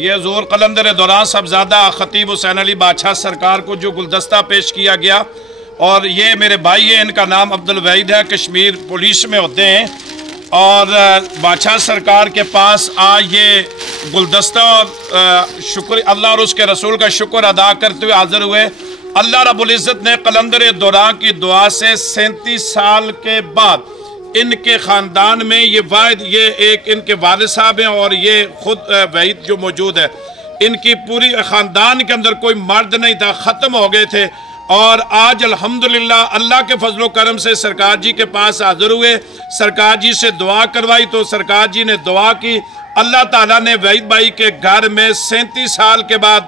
یہ حضور قلندر دوران صاحبزادہ خطیب حسین علی بادشاہ سرکار کو جو گلدستہ پیش کیا گیا، اور یہ میرے بھائی ہیں، ان کا نام عبدالوحید ہے، کشمیر پولیس میں ہوتے ہیں، اور بادشاہ سرکار کے پاس آج یہ گلدستہ اور شکر اللہ اور اس کے رسول کا شکر ادا کرتے ہوئے حاضر ہوئے۔ اللہ رب العزت نے قلندر دوران کی دعا سے 37 سال کے بعد ان کے خاندان میں یہ ایک ان کے والد صاحب ہیں، اور یہ خود وحید جو موجود ہے، ان کی پوری خاندان کے اندر کوئی مرد نہیں تھا، ختم ہو گئے تھے، اور آج الحمدللہ اللہ کے فضل و کرم سے سرکار جی کے پاس حاضر ہوئے، سرکار جی سے دعا کروائی تو سرکار جی نے دعا کی، اللہ تعالیٰ نے وحید بھائی کے گھر میں 37 سال کے بعد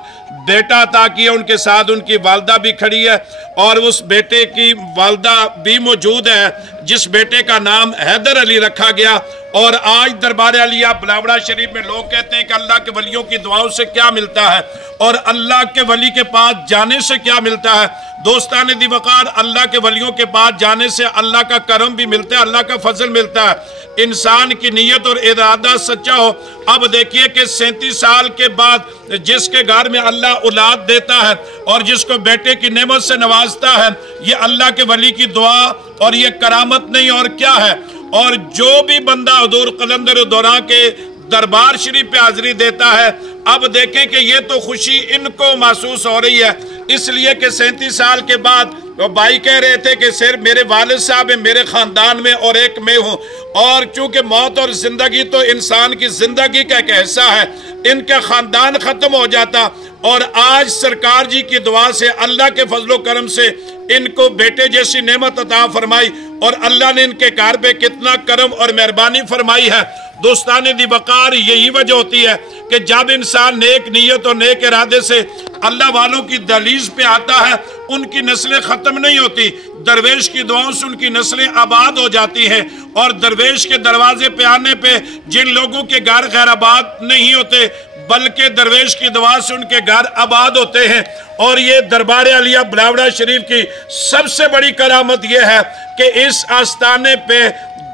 بیٹا عطا کیا، ان کے ساتھ ان کی والدہ بھی کھڑی ہے، اور اس بیٹے کی والدہ بھی موجود ہے جس بیٹے کا نام حیدر علی رکھا گیا۔ اور آج دربار علیہ بلاوڑہ شریف میں لوگ کہتے ہیں کہ اللہ کے ولیوں کی دعاؤں سے کیا ملتا ہے اور اللہ کے ولی کے پاس جانے سے کیا ملتا ہے۔ دوستان دی وقار، اللہ کے ولیوں کے پاس جانے سے اللہ کا کرم بھی ملتا ہے، اللہ کا فضل ملتا ہے، انسان کی نیت اور ارادہ سچا ہو۔ اب دیکھیے کہ 37 سال کے بعد جس کے گھر میں اللہ اولاد دیتا ہے اور جس کو بیٹے کی نعمت سے نوازتا ہے، یہ اللہ کے ولی کی دعا اور یہ کرامت نہیں اور کیا ہے۔ اور جو بھی بندہ حضور قلندر دوران کے دربار شریف پہ حاضری دیتا ہے، اب دیکھیں کہ یہ تو خوشی ان کو محسوس ہو رہی ہے، اس لیے کہ 37 سال کے بعد وہ بھائی کہہ رہے تھے کہ صرف میرے والد صاحب ہیں میرے خاندان میں اور ایک میں ہوں، اور چونکہ موت اور زندگی تو انسان کی زندگی کا ایک حصہ ہے، ان کا خاندان ختم ہو جاتا، اور آج سرکار جی کی دعا سے اللہ کے فضل و کرم سے ان کو بیٹے جیسی نعمت عطا فرمائی، اور اللہ نے ان کے گھر پہ کتنا کرم اور مہربانی فرمائی ہے۔ دوستان دی وقار، یہی وجہ ہوتی ہے کہ جب انسان نیک نیت اور نیک ارادے سے اللہ والوں کی دہلیز پہ آتا ہے، ان کی نسلیں ختم نہیں ہوتی، درویش کی دعاؤں سے ان کی نسلیں آباد ہو جاتی ہیں، اور درویش کے دروازے پہ آنے پہ جن لوگوں کے گھر غیر آباد نہیں ہوتے بلکہ درویش کی دعا سے ان کے گھر آباد ہوتے ہیں۔ اور یہ دربار علیہ بلاوڑہ شریف کی سب سے بڑی کرامت یہ ہے کہ اس آستانے پہ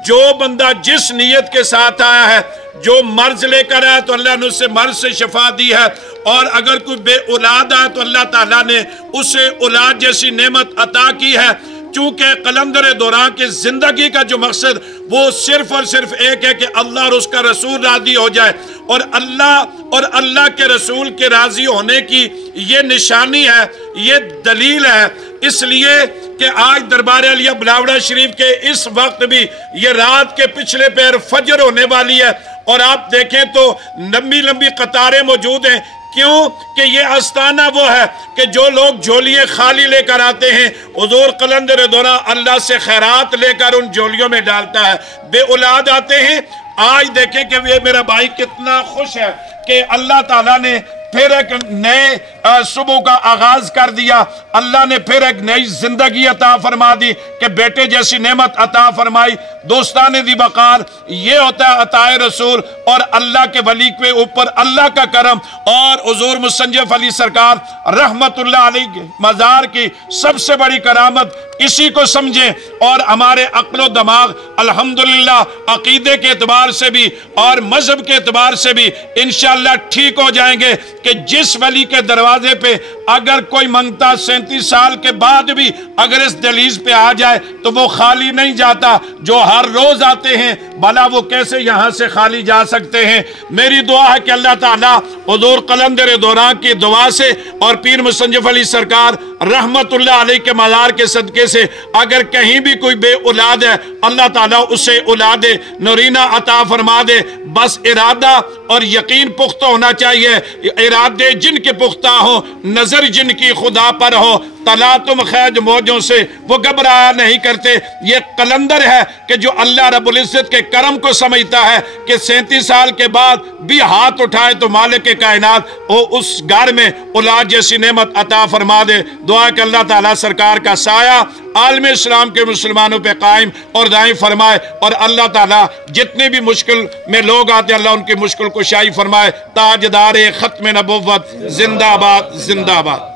جو بندہ جس نیت کے ساتھ آیا ہے، جو مرض لے کر آیا تو اللہ نے اسے مرض سے شفا دی ہے، اور اگر کوئی بے اولاد آیا تو اللہ تعالیٰ نے اسے اولاد جیسی نعمت عطا کی ہے۔ چونکہ قلندر دوران کے زندگی کا جو مقصد وہ صرف اور صرف ایک ہے کہ اللہ اور اس کا رسول راضی ہو جائے، اور اللہ کے رسول کے راضی ہونے کی یہ نشانی ہے، یہ دلیل ہے۔ اس لیے کہ آج دربار علیہ بلاوڑہ شریف کے اس وقت بھی یہ رات کے پچھلے پیر فجر ہونے والی ہے، اور آپ دیکھیں تو لمبی لمبی قطاریں موجود ہیں۔ کیوں کہ یہ آستانہ وہ ہے کہ جو لوگ جھولیاں خالی لے کر آتے ہیں، حضور قلندر دوران اللہ سے خیرات لے کر ان جھولیوں میں ڈالتا ہے۔ بے اولاد آتے ہیں، آج دیکھیں کہ یہ میرا بھائی کتنا خوش ہے کہ اللہ تعالیٰ نے پھر ایک نئے صبح کا آغاز کر دیا، اللہ نے پھر ایک نئی زندگی عطا فرما دی کہ بیٹے جیسی نعمت عطا فرمائی۔ دوستان دی وقار، یہ ہوتا ہے عطا رسول اور اللہ کے ولی کے اوپر اللہ کا کرم، اور حضور مسنجف علی سرکار رحمت اللہ علیہ مزار کی سب سے بڑی کرامت اسی کو سمجھیں، اور ہمارے عقل و دماغ الحمدللہ عقیدے کے اعتبار سے بھی اور مذہب کے اعتبار سے بھی انشاءاللہ ٹھیک ہو جائیں گے کہ جس ولی کے دروازے پہ اگر کوئی منگتا 37 سال کے بعد بھی اگر اس دہلیز پہ آ جائے تو وہ خالی نہیں جاتا، جو ہر روز آتے ہیں بھلا وہ کیسے یہاں سے خالی جا سکتے ہیں۔ میری دعا ہے کہ اللہ تعالیٰ حضور قلندر دوران کی دعا سے اور پیر مسنجف علی سرکار رحمت اللہ علیہ کے مزار کے صدقے سے اگر کہیں بھی کوئی بے اولاد ہے، اللہ تعالیٰ اسے اولاد نورینہ عطا فرما دے۔ بس ارادہ اور یقین پختہ ہونا چاہیے، ارادے جن کے پختہ ہو، نظر جن کی خدا پر ہو، تم خیج موجوں سے وہ گھبرایا نہیں کرتے۔ یہ قلندر ہے کہ جو اللہ رب العزت کے کرم کو سمجھتا ہے کہ 37 سال کے بعد بھی ہاتھ اٹھائے تو مالک کائنات وہ اس گھر میں اولاد جیسی نعمت عطا فرما دے۔ دعا کہ اللہ تعالیٰ سرکار کا سایہ عالم اسلام کے مسلمانوں پہ قائم اور دائم فرمائے، اور اللہ تعالیٰ جتنے بھی مشکل میں لوگ آتے ہیں اللہ ان کی مشکل کشائی فرمائے۔ تاجدار ختم نبوت زندہ باد، زندہ باد۔